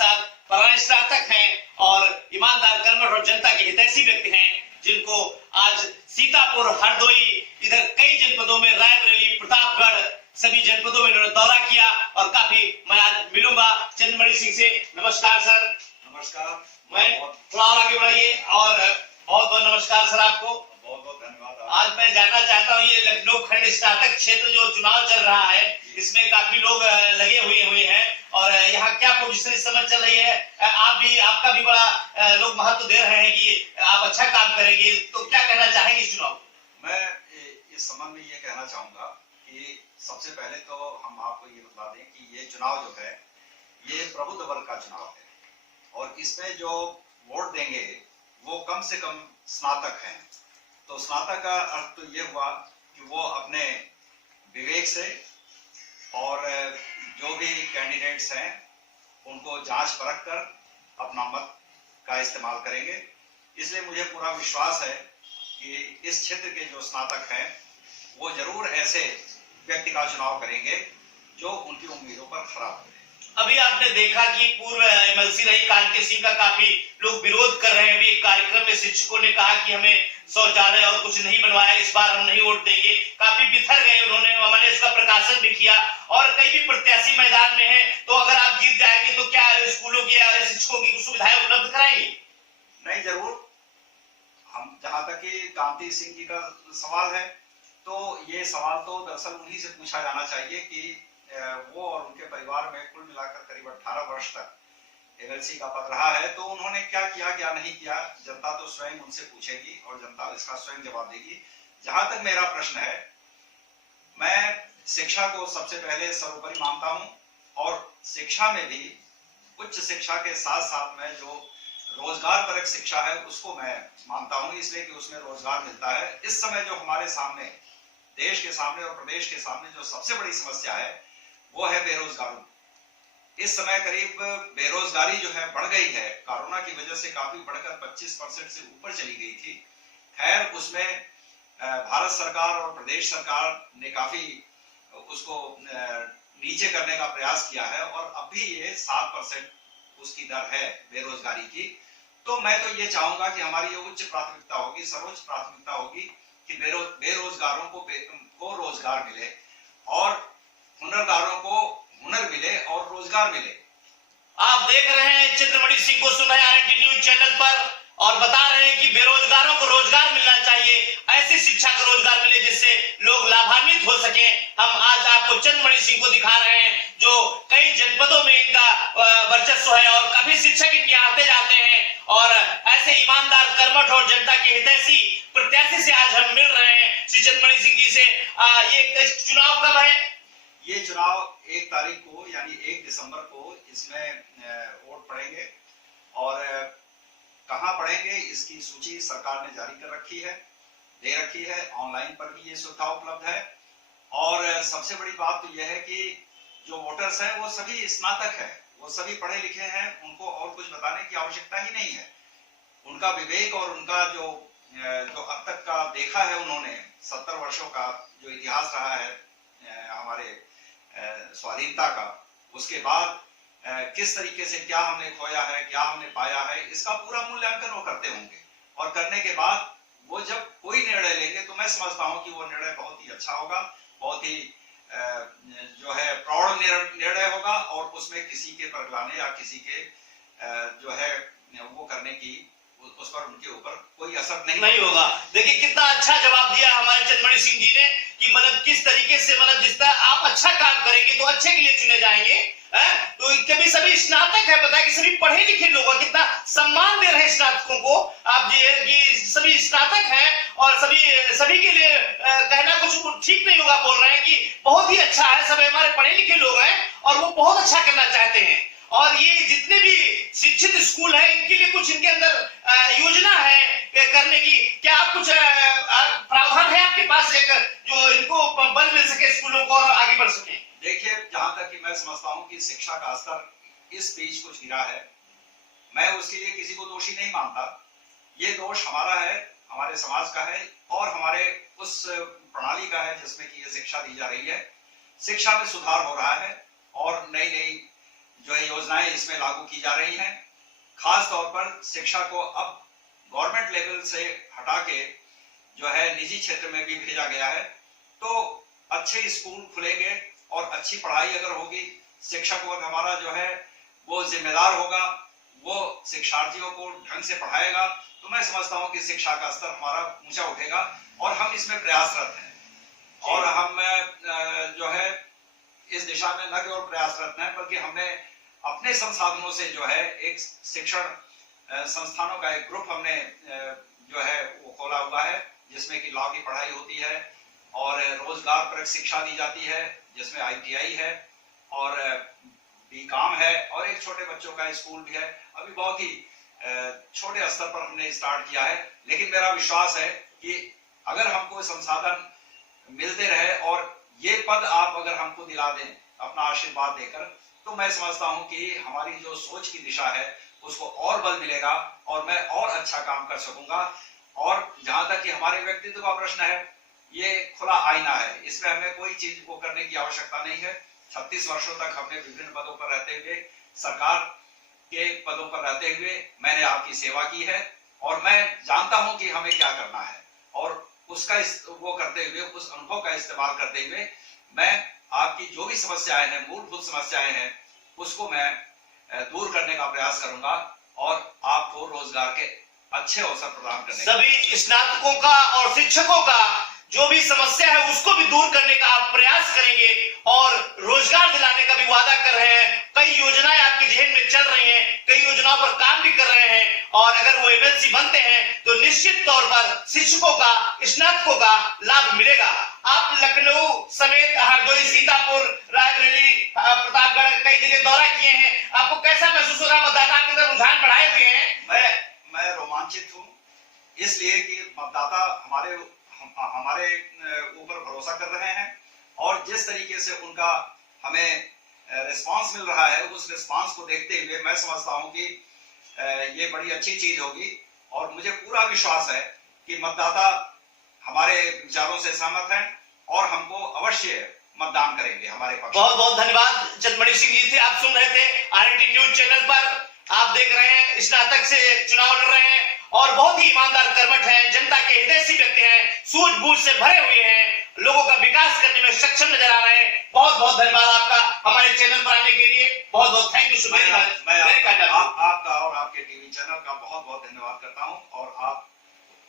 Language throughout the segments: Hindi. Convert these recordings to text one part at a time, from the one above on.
साथ पुराने स्नातक हैं और ईमानदार, कर्मठ और जनता के हितैषी व्यक्ति हैं, जिनको आज सीतापुर, हरदोई, इधर कई जनपदों में, रायबरेली, प्रतापगढ़, सभी जनपदों में इन्होंने दौरा किया और काफी मैं आज मिलूंगा चंद्रमणि सिंह से। नमस्कार सर। नमस्कार। मैं थोड़ा और आगे बढ़ाइए। और बहुत बहुत नमस्कार सर आपको। बहुत बहुत धन्यवाद। आज मैं जानना चाहता हूँ, ये लखनऊ खंड स्नातक क्षेत्र जो चुनाव चल रहा है, इसमें काफी लोग लगे हुए हैं और यहाँ क्या पोजीशन इस समय चल रही है? आपका भी बड़ा लोग महत्व दे रहे हैं कि आप अच्छा काम करेंगे, तो क्या कहना चाहेंगे इस चुनाव? मैं इस संबंध में ये कहना चाहूंगा कि सबसे पहले तो हम आपको ये बता दें कि ये चुनाव जो है ये प्रबुद्ध वर्ग का चुनाव है और इसमें जो वोट देंगे वो कम से कम स्नातक हैं। तो स्नातक का अर्थ तो ये हुआ कि वो अपने विवेक से और जो भी कैंडिडेट्स हैं उनको जांच परख कर अपना मत का इस्तेमाल करेंगे। इसलिए मुझे पूरा विश्वास है कि इस क्षेत्र के जो स्नातक हैं वो जरूर ऐसे व्यक्ति का चुनाव करेंगे जो उनकी उम्मीदों पर खरा उतरे। अभी आपने देखा कि पूर्व एमएलसी रही कांति सिंह का काफी लोग विरोध कर रहे हैं। अभी कार्यक्रम में शिक्षकों ने कहा कि हमें शौचालय और कुछ नहीं बनवाया, इस बार हम नहीं वोट देंगे। काफी बिथर गए उन्होंने, मैंने इसका प्रकाशन भी किया और कई भी प्रत्याशी मैदान में है। तो अगर आप जीत जाएंगे तो क्या स्कूलों की शिक्षकों की सुविधाएं उपलब्ध कराएंगे? नहीं, जरूर। हम जहां तक कि कांति सिंह जी का सवाल है तो ये सवाल तो दरअसल उन्हीं से पूछा जाना चाहिए कि वो और उनके परिवार में कुल मिलाकर करीब 18 वर्ष तक एमएलसी का पद रहा है, तो उन्होंने क्या किया क्या नहीं किया, जनता तो स्वयं उनसे पूछेगी और जनता इसका स्वयं जवाब देगी। जहां तक मेरा प्रश्न है, मैं शिक्षा को सबसे पहले सर्वोपरि मानता हूं और शिक्षा में भी उच्च शिक्षा के साथ साथ में जो रोजगार परक शिक्षा है उसको मैं मानता हूं, इसलिए कि उसमें रोजगार मिलता है। इस समय जो हमारे सामने, देश के सामने और प्रदेश के सामने जो सबसे बड़ी समस्या है वो है बेरोजगारी। इस समय करीब बेरोजगारी जो है बढ़ गई है, कोरोना की वजह से काफी बढ़कर 25% से ऊपर चली गई थी। खैर, उसमें भारत सरकार और प्रदेश सरकार ने काफी उसको नीचे करने का प्रयास किया है और अभी ये 7% उसकी दर है बेरोजगारी की। तो मैं तो ये चाहूंगा कि हमारी ये उच्च प्राथमिकता होगी, सर्वोच्च प्राथमिकता होगी कि बेरोजगारों को रोजगार मिले और हुनरगारों को हुनर मिले और रोजगार मिले। आप देख रहे हैं चंद्रमणि सिंह को, सुना RNT न्यूज चैनल पर, और बता रहे हैं कि बेरोजगारों को रोजगार मिलना चाहिए, ऐसी शिक्षा का रोजगार मिले जिससे लोग लाभान्वित हो सके। हम आज आपको चंद्रमणि सिंह को दिखा रहे हैं जो कई जनपदों में इनका वर्चस्व है और काफी शिक्षक इनके आते जाते हैं और ऐसे ईमानदार, कर्मठ और जनता के हितैषी प्रत्याशी से आज हम मिल रहे हैं श्री चंद्रमणि सिंह जी से। ये चुनाव कब है? ये चुनाव 1 तारीख को यानी 1 दिसंबर को इसमें वोट पड़ेंगे और कहां पड़ेंगे इसकी सूची सरकार ने जारी कर रखी है, दे रखी है। ऑनलाइन पर भी ये सुविधा उपलब्ध है और सबसे बड़ी बात तो यह है कि जो वोटर्स हैं वो सभी स्नातक हैं, वो सभी पढ़े लिखे हैं, उनको और कुछ बताने की आवश्यकता ही नहीं है। उनका विवेक और उनका जो अब तक का देखा है उन्होंने, 70 वर्षों का जो इतिहास रहा है हमारे स्वाधीनता का, उसके बाद किस तरीके से क्या हमने खोया है, क्या हमने पाया है, इसका पूरा मूल्यांकन वो करते होंगे और करने के बाद वो जब कोई निर्णय लेंगे तो मैं समझता हूं कि वो निर्णय बहुत ही अच्छा होगा, बहुत ही जो है प्रौढ़ निर्णय होगा और उसमें किसी के परगलाने या किसी के जो है वो करने की उस पर उनके ऊपर कोई असर नहीं होगा। देखिए कितना अच्छा जवाब दिया हमारे चंद्रमणि सिंह जी ने कि मतलब किस तरीके से, मतलब जिस तरह आप अच्छा काम करेंगे तो अच्छे के लिए चुने जाएंगे। तो कभी सभी स्नातक है, पता है कि सभी पढ़े लिखे लोग कितना सम्मान दे रहे हैं स्नातकों को। आप ये सभी स्नातक हैं और सभी के लिए कहना कुछ ठीक नहीं होगा, बोल रहे हैं कि बहुत ही अच्छा है, सब हमारे पढ़े लिखे लोग हैं और वो बहुत अच्छा करना चाहते हैं। और ये जितने भी शिक्षित स्कूल है इनके लिए कुछ इनके अंदर योजना है करने की। क्या आप कुछ प्रावधान है आपके पास जो इनको बल मिल सके स्कूलों को और आगे बढ़ सके? देखिए, जहां तक कि मैं समझता हूं कि शिक्षा का स्तर इस बीच कुछ गिरा है, मैं उसके लिए किसी को दोषी नहीं मानता। ये दोष हमारा है, हमारे समाज का है और हमारे उस प्रणाली का है जिसमें कि ये शिक्षा दी जा रही है। शिक्षा में सुधार हो रहा है और नई नई जो है योजनाएं इसमें लागू की जा रही हैं। खास तौर पर शिक्षा को अब गवर्नमेंट लेवल से हटा के जो है निजी क्षेत्र में भी भेजा गया है। तो अच्छे स्कूल खुलेंगे और अच्छी पढ़ाई अगर होगी, शिक्षक वर्ग हमारा जो है वो जिम्मेदार होगा, वो शिक्षार्थियों को ढंग से पढ़ाएगा, तो मैं समझता हूं कि शिक्षा का स्तर हमारा ऊंचा उठेगा और हम इसमें प्रयासरत हैं। और हम जो है इस दिशा में न केवल प्रयासरत हैं, बल्कि हमने अपने संसाधनों से जो है एक शिक्षण संस्थानों का एक ग्रुप हमने जो है वो खोला हुआ है, जिसमें कि लॉ की पढ़ाई होती है और रोजगार परक शिक्षा दी जाती है, जिसमें ITI है और BCom है और एक छोटे बच्चों का स्कूल भी है। अभी बहुत ही छोटे स्तर पर हमने स्टार्ट किया है, लेकिन मेरा विश्वास है कि अगर हमको संसाधन मिलते रहे और ये पद आप अगर हमको दिला दें अपना आशीर्वाद देकर, तो मैं समझता हूं कि हमारी जो सोच की दिशा है उसको और बल मिलेगा और मैं और अच्छा काम कर सकूंगा। और जहां तक कि हमारे व्यक्तित्व का प्रश्न है, ये खुला आईना है, इसमें हमें कोई चीज को करने की आवश्यकता नहीं है। 36 वर्षों तक हमने विभिन्न पदों पर रहते हुए, सरकार के पदों पर रहते हुए मैंने आपकी सेवा की है और मैं जानता हूं कि हमें क्या करना है और उसका वो करते हुए, उस अनुभव का इस्तेमाल करते हुए मैं आपकी जो भी समस्याएं हैं, मूलभूत समस्याएं हैं, उसको मैं दूर करने का प्रयास करूंगा और आपको रोजगार के अच्छे अवसर प्रदान करने सभी स्नातकों का और शिक्षकों का जो भी समस्या है उसको भी दूर करने का आप प्रयास करेंगे और रोजगार दिलाने का भी वादा कर रहे हैं। कई योजनाएं आपके जहन में चल रही हैं, कई योजनाओं पर काम भी कर रहे हैं और अगर वो MLC बनते हैं तो निश्चित तौर पर शिक्षकों का, स्नातकों का लाभ मिलेगा। आप लखनऊ समेत हरदोई, सीतापुर, रायबरेली, प्रतापगढ़ कई जगह दौरा किए हैं, आपको कैसा महसूस हो रहा है? मतदाता की तरफ रुझान बढ़ाए हुए हैं? मैं रोमांचित हूँ, इसलिए कि मतदाता हमारे ऊपर भरोसा कर रहे हैं और जिस तरीके से उनका हमें रिस्पांस मिल रहा है, उस रिस्पांस को देखते हुए मैं समझता हूं कि ये बड़ी अच्छी चीज होगी और मुझे पूरा विश्वास है कि मतदाता हमारे विचारों से सहमत हैं और हमको अवश्य मतदान करेंगे हमारे पक्ष। बहुत बहुत धन्यवाद। चंद्रमणि सिंह जी थे, आप सुन रहे थे RNT न्यूज चैनल पर। आप देख रहे हैं स्नातक से चुनाव लड़ रहे हैं और बहुत ही ईमानदार कर्मठ हैं, जनता के हितैषी व्यक्ति हैं, सूझबूझ से भरे हुए हैं, लोगों का विकास करने में सक्षम नजर आ रहे हैं। बहुत बहुत धन्यवाद आपका हमारे चैनल पर आने के लिए। बहुत बहुत थैंक यू। मैं आपका और आपके टीवी चैनल का बहुत बहुत धन्यवाद करता हूं और आप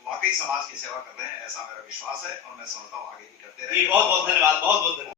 वाकई समाज की सेवा कर रहे हैं, ऐसा मेरा विश्वास है और मैं समझता हूं आगे भी करते रहेंगे। बहुत बहुत धन्यवाद। बहुत बहुत धन्यवाद।